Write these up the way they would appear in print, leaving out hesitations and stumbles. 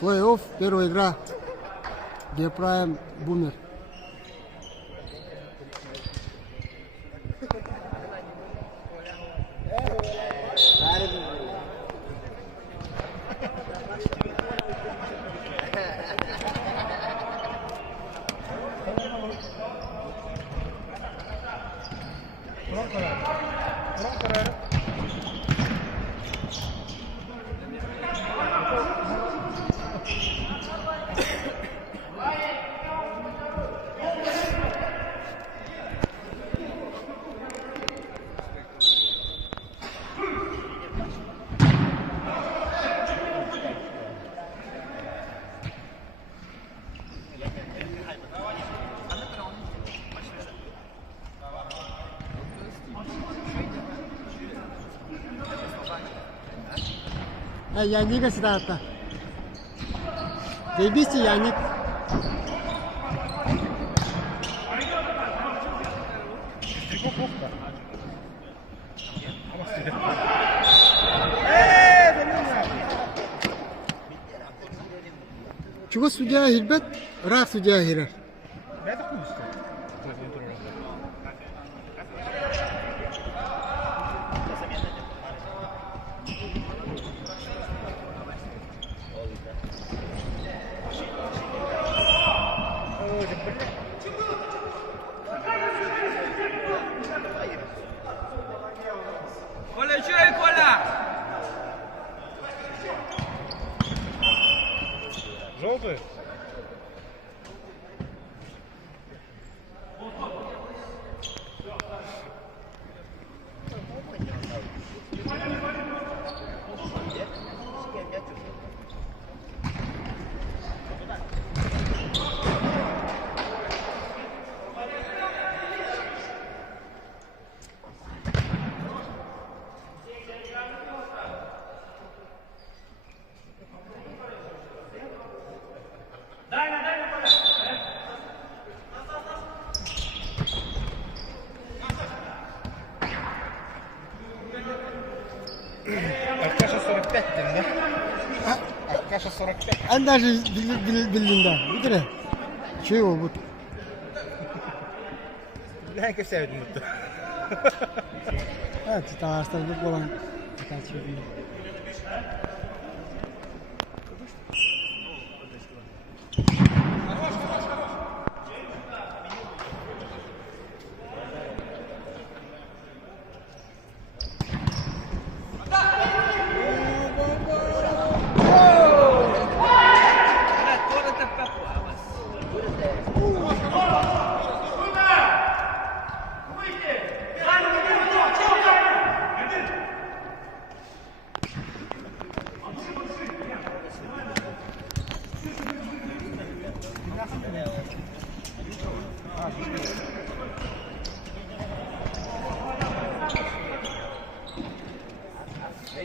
Плей-офф, первая игра. Гепраем Бумер. Яника сюда-то. Заебись, Яник. Чего судья Гильбет? Рад судья Гирер. Коля, чуй, Коля! Желтый? Аркаша 45 dedin de. Аркаша 45. Ben даже bildiğinde. Bir kere. Şey o bu. Herkes sevdim mutlu. Evet, daha hastalık olan. Birkaç şey değil.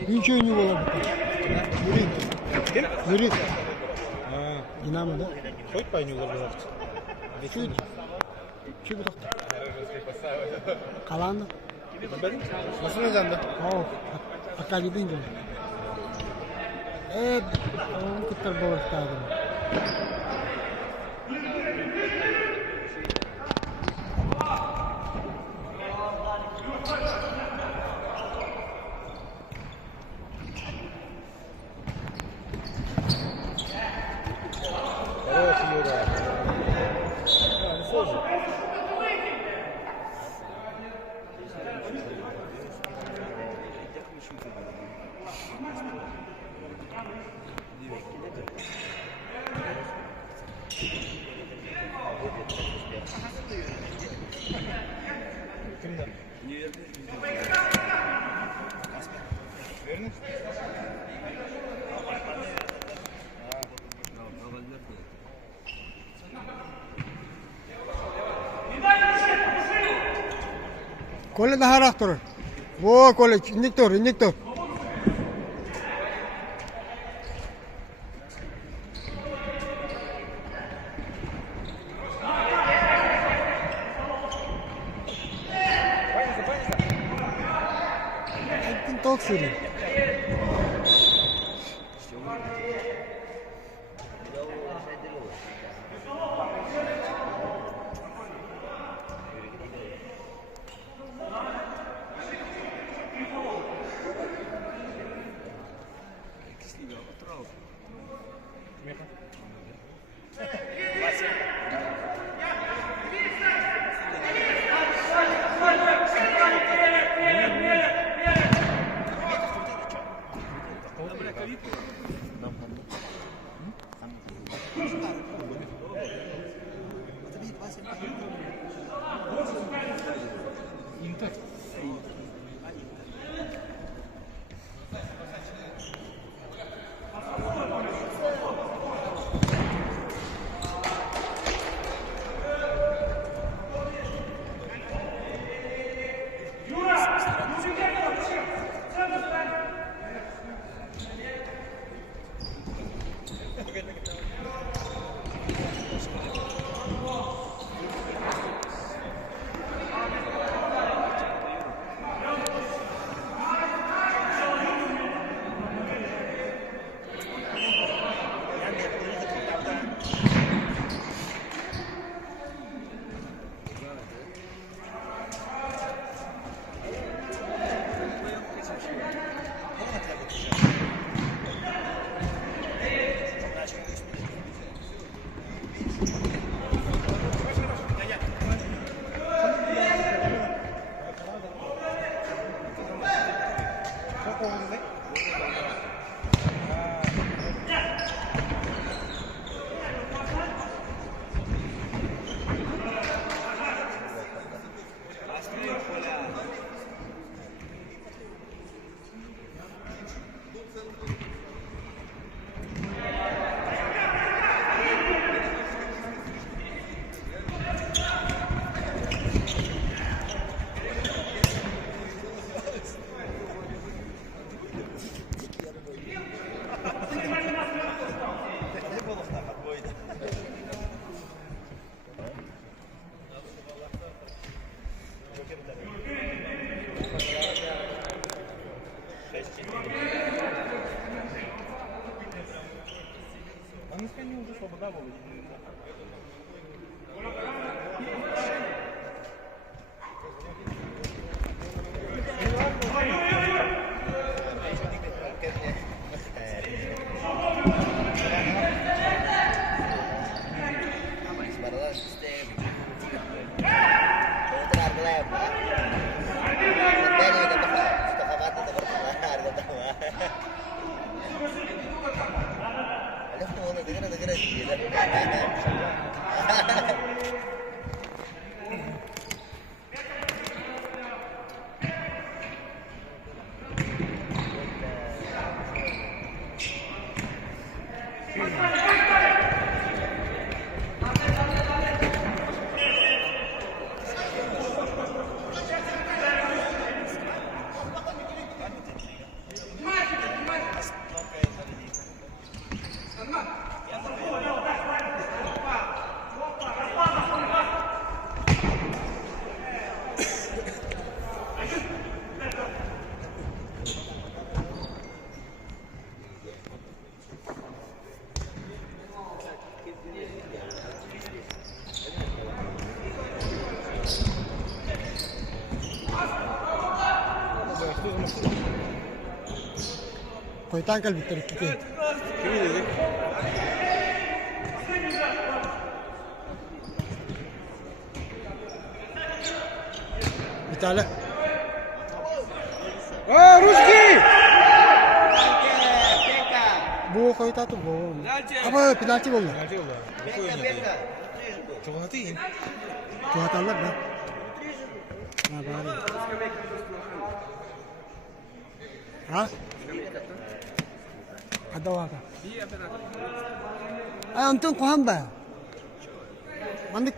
Ничего не было. Юрит. Динамо, да? Хоть пойми уложил. Чуть. Чуть так. Kalandı. Nasıl özendi? Oh, akan gidince. Onun kıtlar boğuştadı. Коля daha rahat durur. Oo Коля, indik dur. Talk City. Koy tangkal bitti gitti. Kimi dedik? Bir tane. Ruski! Bu koy tatu bu. Apa penalti oldu? Nerede yolda? Bu oynadı. Çok atayım. Tuh atarlar lan. Ha bari. Ha? Ada apa? Antum kuham ba? Mandik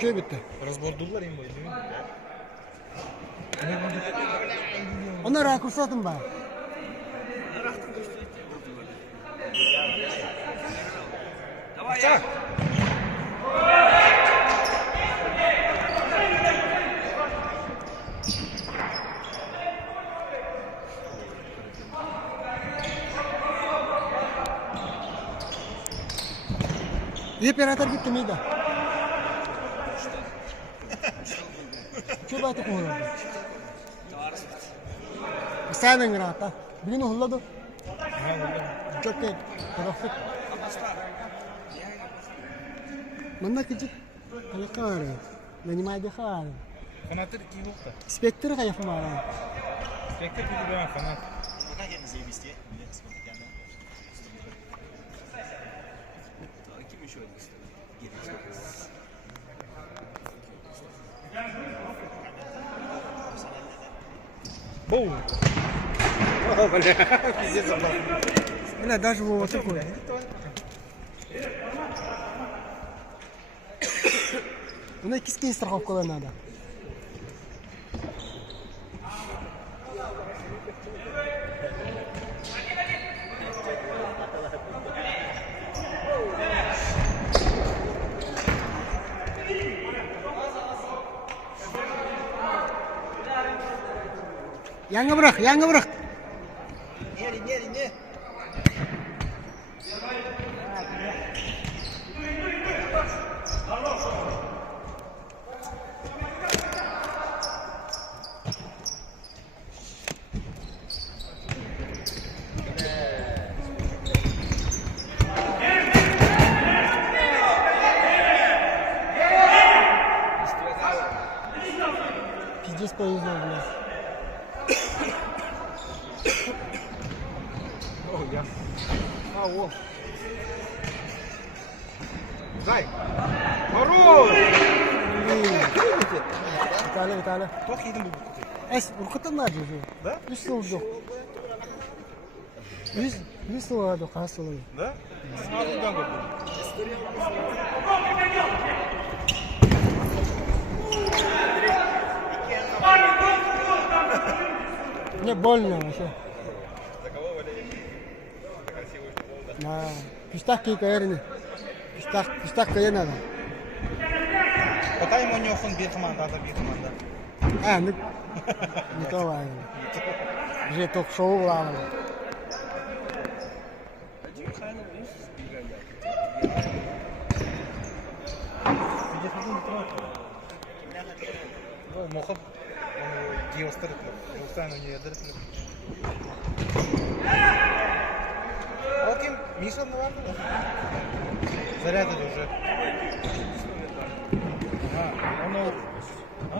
şey bitti. Разбордулар им böyle. Onlar rakursatım ba. Çak. Оператор gitti miydi? Çok ayıp oldu. Sen de rahat ha. Bugün hulladı. Çok iyi. Tarafık. Manda küçük. Kayakar. Naнимай дыхание. Фанаты такие лук-то. Спектр кайфы мара. Спектр ты любимый фанат. Как это заебись, мне смотрят, да? Kim еще один Боу! О, бля, пиздец забыл. Бля, даже вот такой. Buna ikisi страховкалар надо. Yangi bırak. Не. Пиздец повезло, бля. О, я. О. Зай! Хорош! Виталий. Тох едім бұл бұқыты. Уркутан надо уже. Да? 100 сыл жоқ. 100 сыл алады, қас сылы. Да? Артыдан көрдім. Мне больно вообще. За кого болеешь? За красивую футбол, да? Да. Пиштак кейкаерни. Пиштак кая надо. Потай ему нёхон bir команда, bir команда. Не то ладно. Уже ток-шоу главное. Ой, Мохов, он его старый-то, Устайну не ядырый. Ол кем? Мишан var mı? Заряд это уже. Onu... Ha?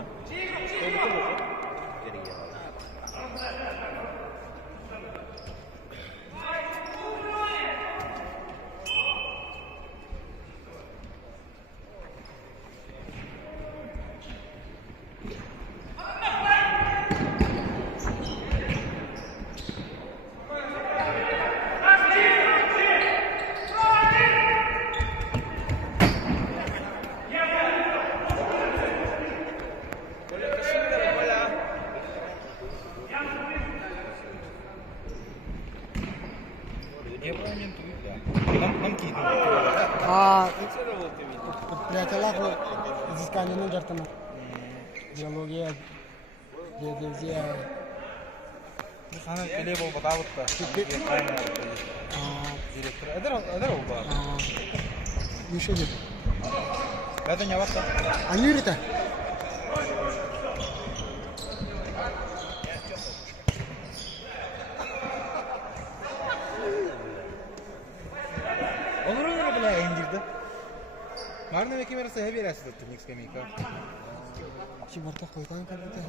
Предприятиялар изысканиені жартыны. Биология, геодезия. Sana kele bol batavut da. Директор. Эдер ол бар. Еще нет. Это не вата. А Нюрита? Onu öyle bile indirdi. Marne ve kamerası heavy rest etti Nix Gaming'a. Чебарта қойған кәдімгі.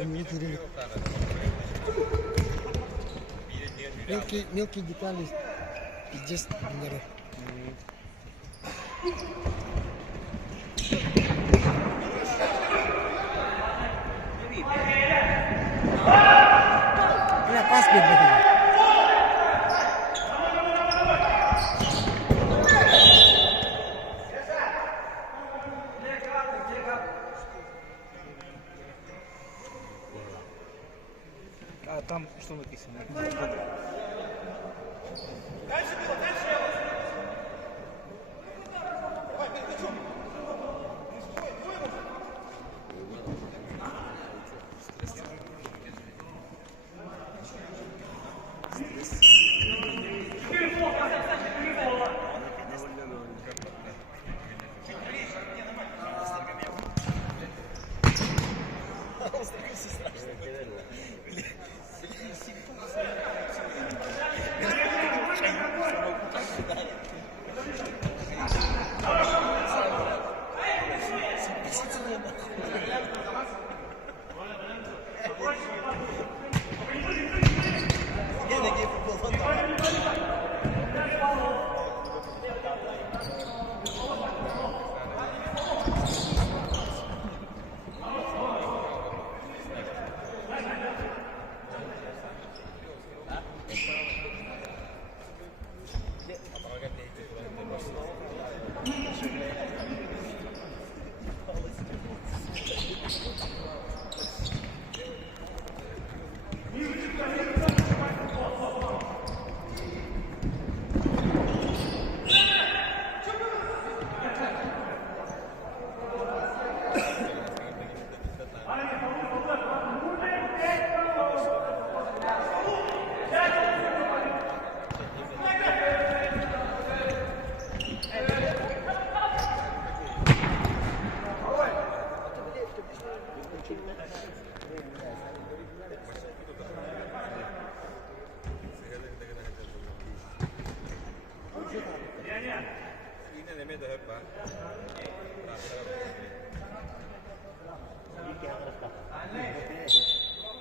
Эмне керемет. Мелкие детали. Пиздец біндері. Бля, пас берді. А там что написано?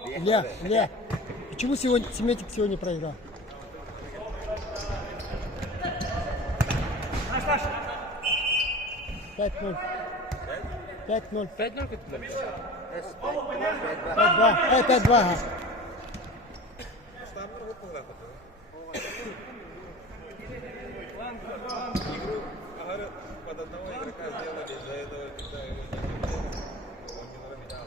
Илья, почему сегодня Семетик сегодня проиграл? Пять 0. 5-0. 5-0 кеттilər. 5-2. 5-2. Игру под одного игрока сделали из-за этого, когда его не он не менял.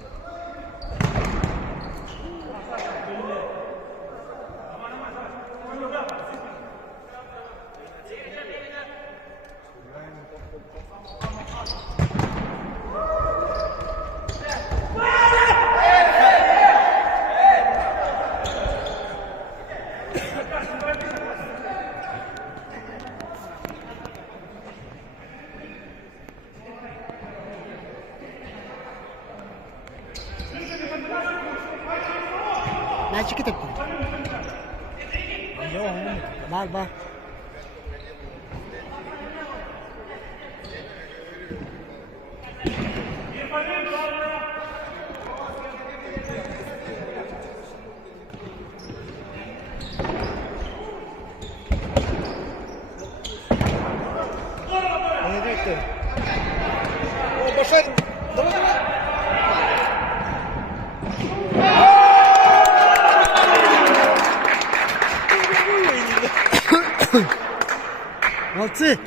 Мячик это. Бар. Ne diyor? O başar. Давай. Молодцы.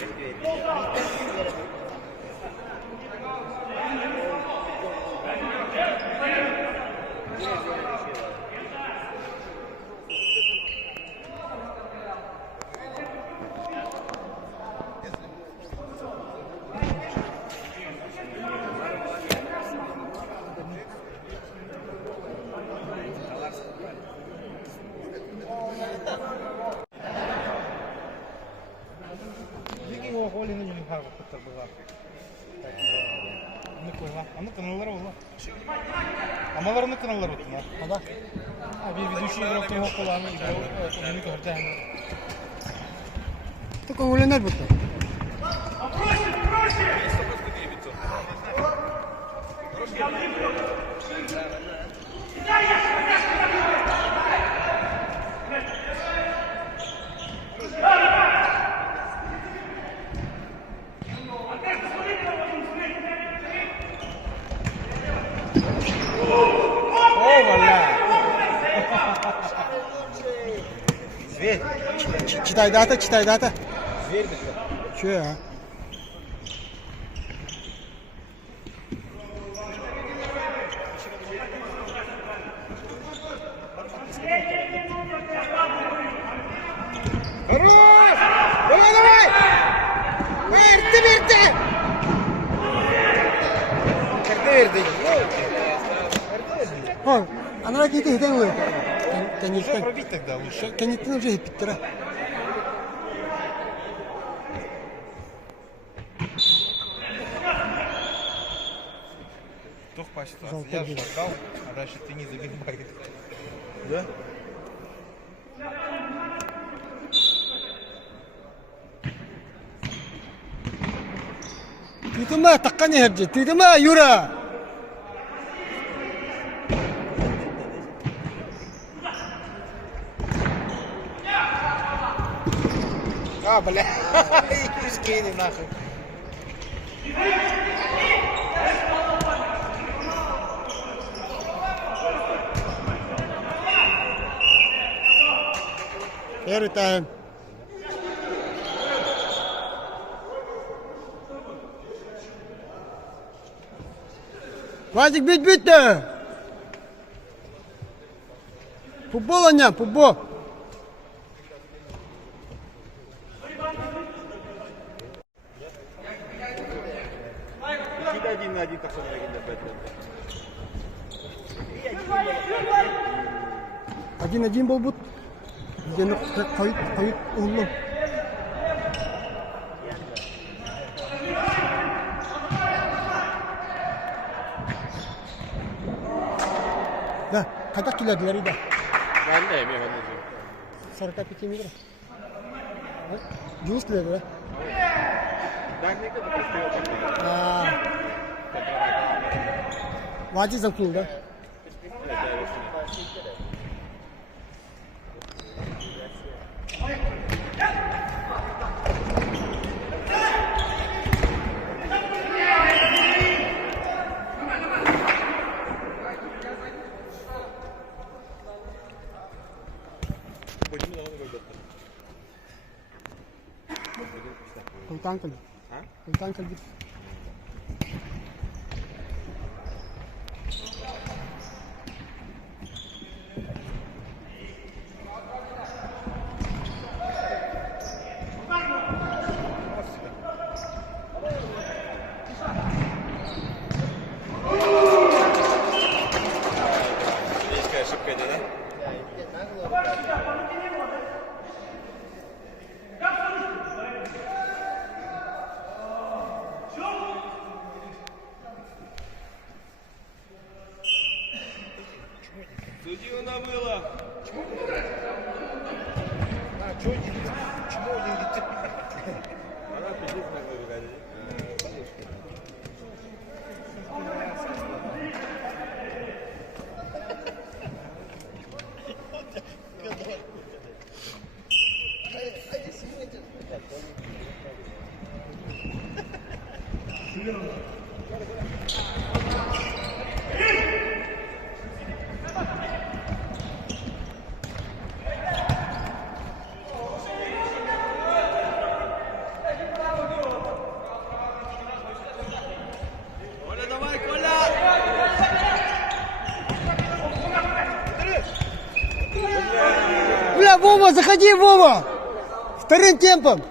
Bugün o golünü yukarı kurtardılar. Anı kanalları oldu. Amalarını kanalları oldu lan. Hadi. Bir ведущий игрок того колана играл, он не говорит. Только улинер будто. О, валя! Зверь! Читай дата. Зверь бит. Че, а? Хорош! Давай! Верти! Верти! О, она какие-то хитен будет. Уже Конечно. пробить тогда лучше. Конечно, уже Питера. Кто в по ситуации? Золотой Я бил. шагал, а дальше ты не забивай. Да? Титма таккани херже. Титма юра. А, бля. Скини нахуй. Every time. Вадик, бить-то! Футбол, Аня, футбол! Всегда 1-1 так само на 5-0. 1-1 бол бут. Bizden kayıt oldu. Da, kaçak kilodileri de. Ben de yemeğim anneciğim. Sarı kapı kimi de. Juice kilodileri. Дальника допустил такой. А, Ваді замкнув, так? Почему он выбрал? Колтан калді. А? Колтан калді. Физическая ошибка, это, да? Судью намыло. А, что не видит? Почему он не видит? Она пиздец на выгоде. Коля, давай, Коля! Бля, Вова, заходи, Вова! Вторым темпом!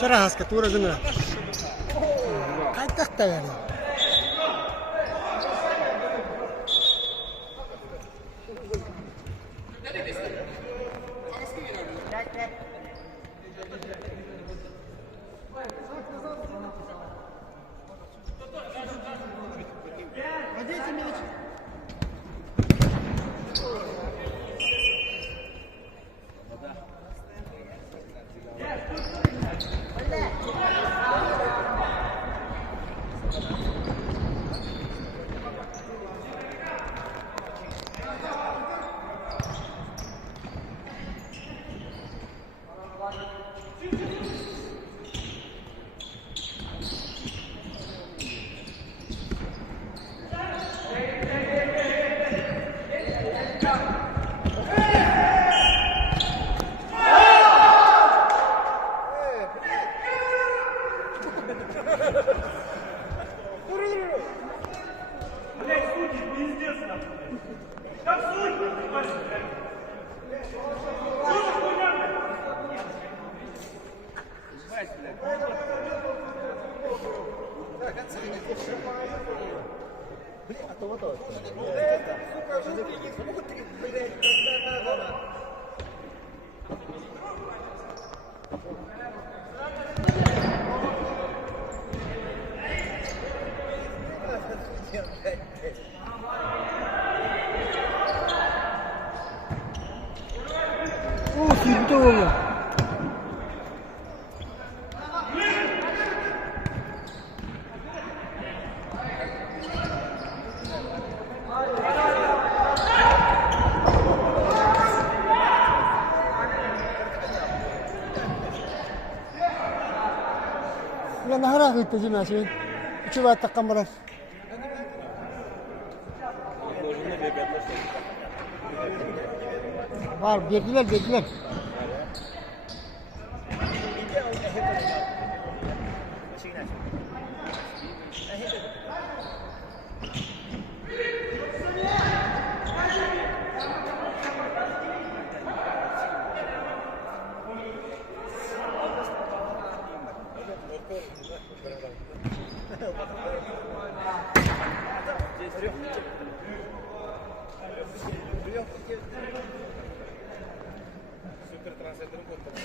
Чарагаска, тура жена. Кайтакта yani. Ох, ебдово. Sen nahara kıyıttı Cimesin. Üçü var takkan bırak. Var, bekliler. Супер транслятором контакт.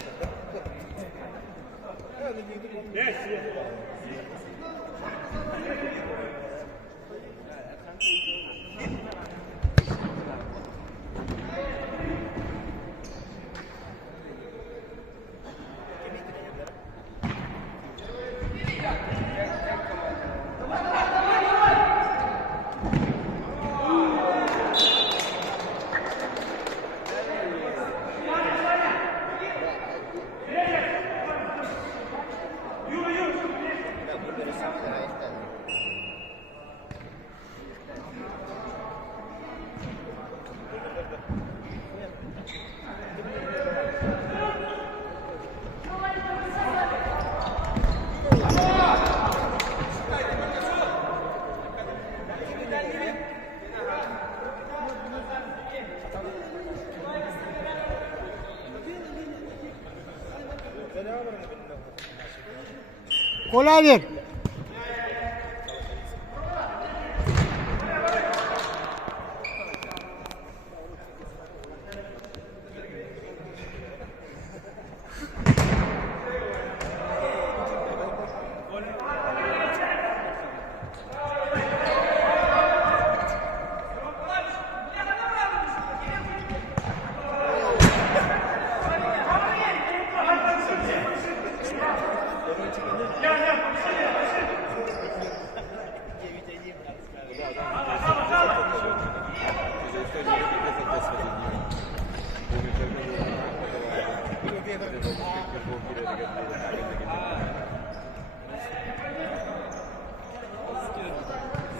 Kolay ver.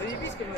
Заебись, как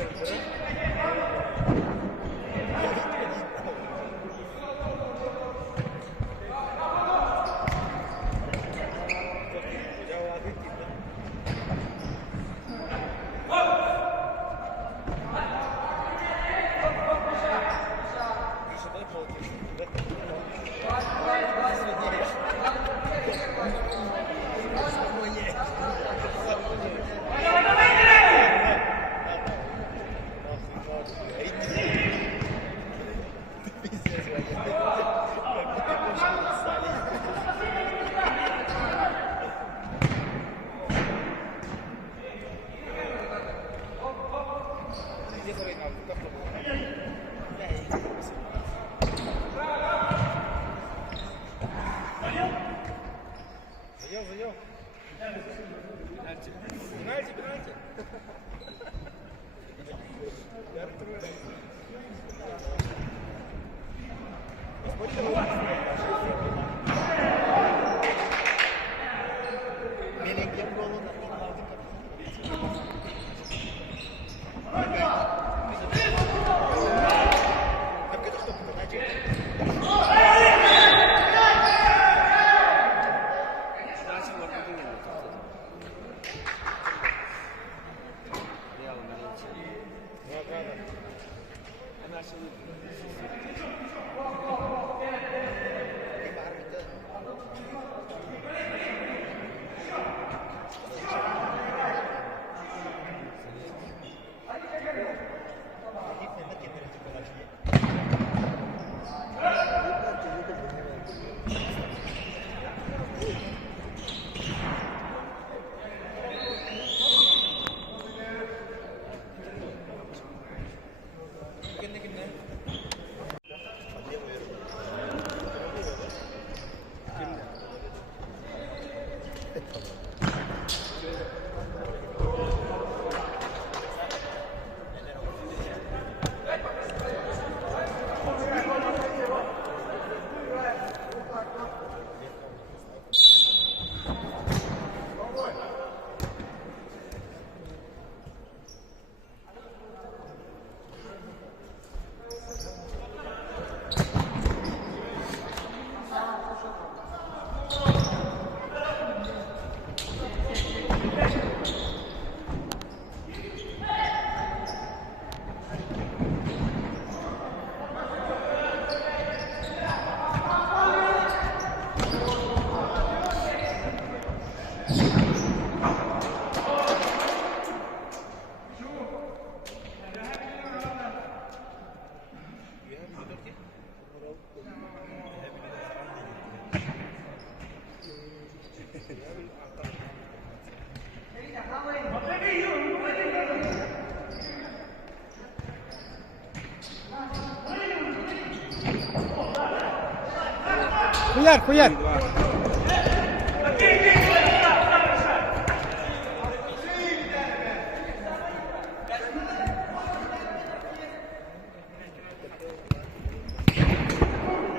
Хуяр, хуяр.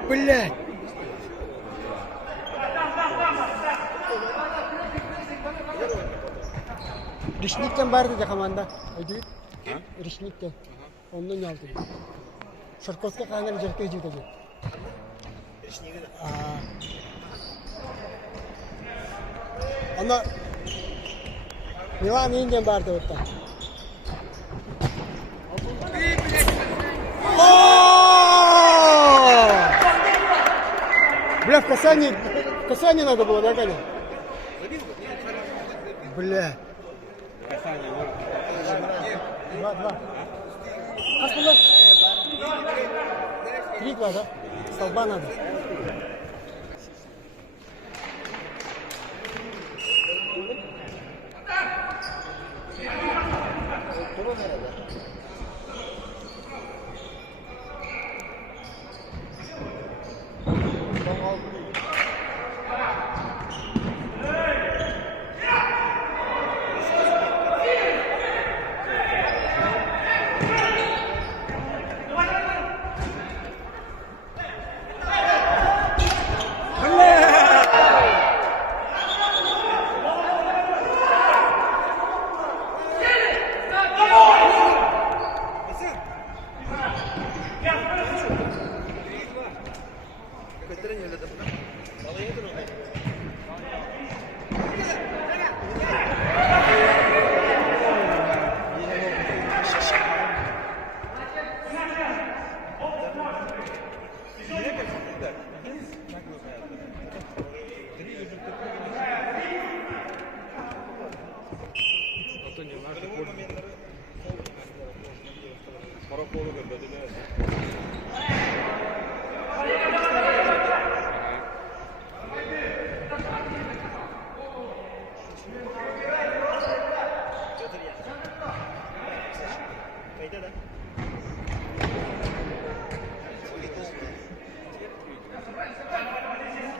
Блядь. Ришниктен бар dedi команда. Ödüyüp. Rişnikten. Ondan aldı. Şarkovska kanalı jerke jüdü. Ana Milan ingen bardı orta. Бля, в касание надо было, да, Ганя? Бля. Два. Kaç bunlar? 3-2, да? Столба надо.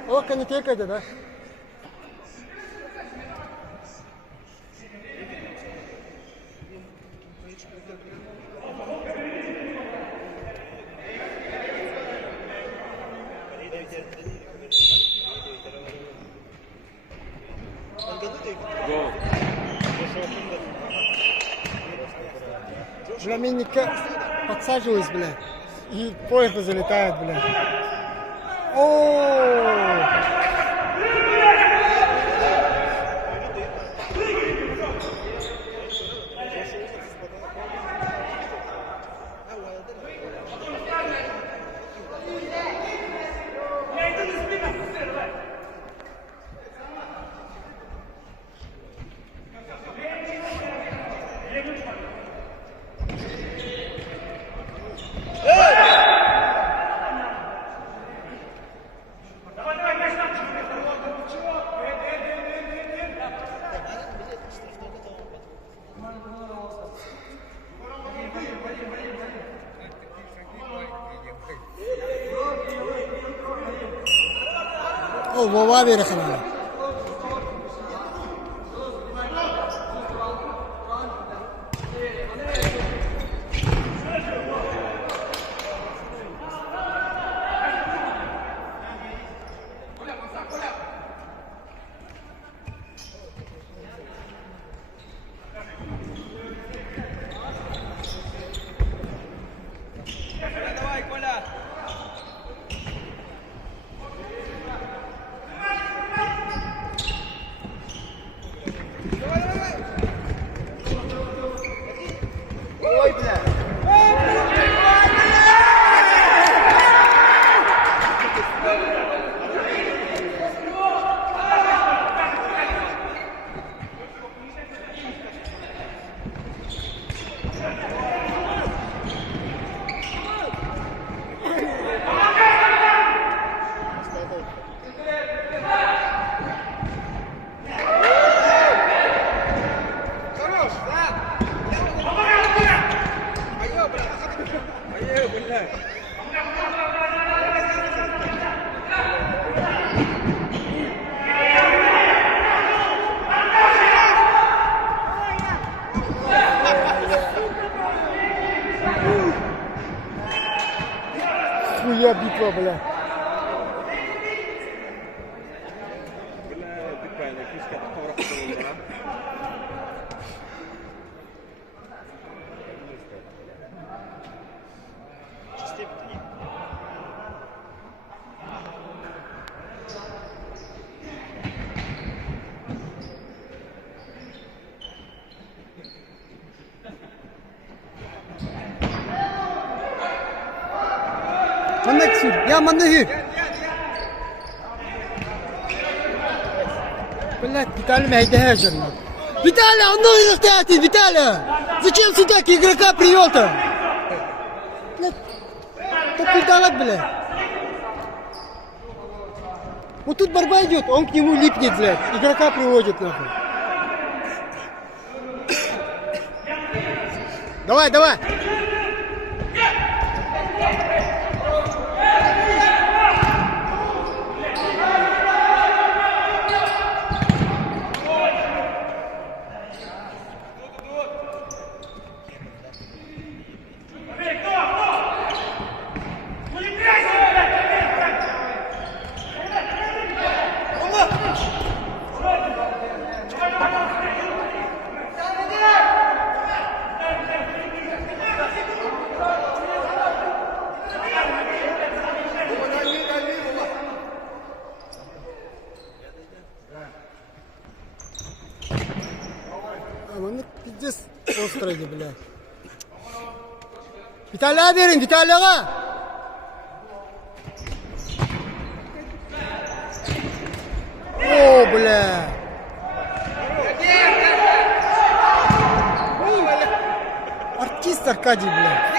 О, канитека это, да? Бля, минника подсаживаюсь, бля, и поезд залетает, бля. О! O baba bir kanal. Хуя битва, бля. Бля, ти правильно, кішка такого розповіла. Mana gir. Ya mana gir. Блядь, Виталий Майдая жирный. Виталий, он ну стоять, Виталий! Зачем сюда игрока привел-то? Блядь, как Виталий, блядь? Вот тут борьба идет, он к нему липнет, блядь. Игрока приводит, нахуй. Давай, давай! Aman pizdes osтрaydı bile. Vitalya'ya verin, Vitalya'ya. О, бля. Артист Аркадий, бля.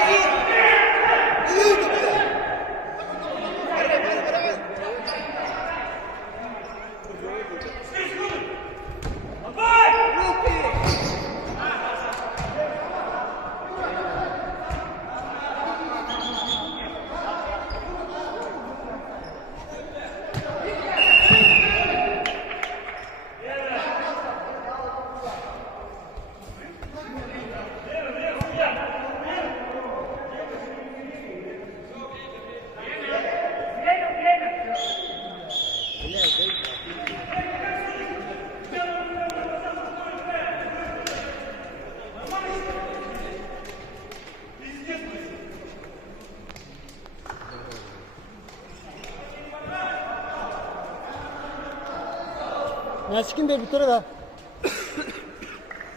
Мячикин бер битер да.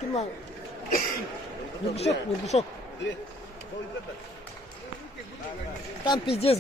Ким var? Небушок. Там пиздец.